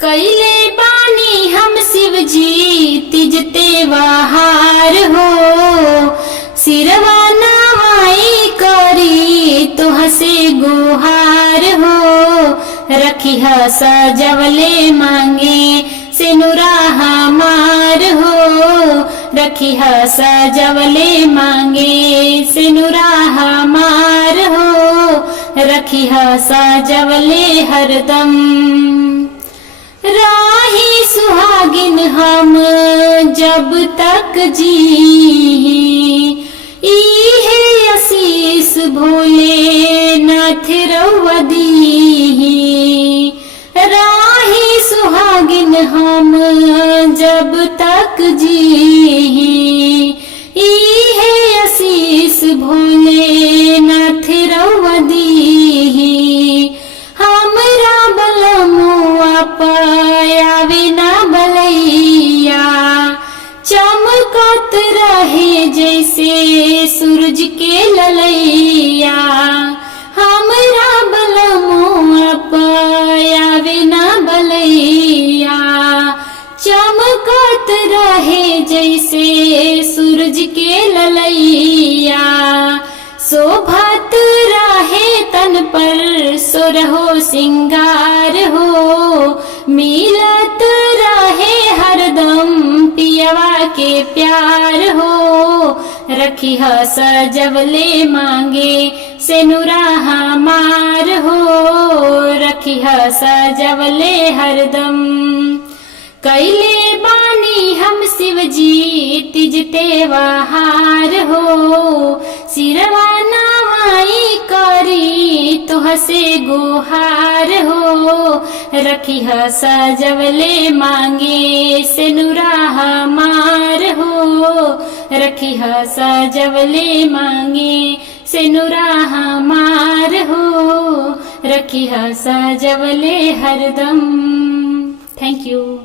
कैले बानी हम शिव जी तिजते वाहार हो, सिरवा नवाई करी तुह से गुहार हो। रखिह सजवले मांगे सिनुरा हमार हो, रखिह सजवले मांगे सिनुरा हमार हो, रखिह सजवले हरदम। राही सुहागिन हम जब तक जी, इहे आशीष भोले नाथ रउआ दीही। राही सुहागिन हम जब तक जी, इहे आशीष भोले नाथ रउआ दीही। हमरा बलमुआ पायावे ना बलैया, चमकत रहे जैसे सूरज के ललैया। हमरा बलमुआ पायावे ना बलैया, चमकत रहे जैसे सूरज के ललैया। शोभत रहे तन पर सोरहो सिंगार हो, मिलत रहे हरदम पियवा के प्यार हो। रखिह सजवले मांगे सेनुरा हमार हो, रखिह सजवले हरदम। कैले बानी हम शिव जी तिजते वाहार हो, सिरवा नवाई करी तुह से गुहार हो। रखिह सजवले मांगे सिनुरा हमार हो, रखिह सजवले मांगे सिनुरा हमार हो, रखिह सजवले हरदम। Thank you.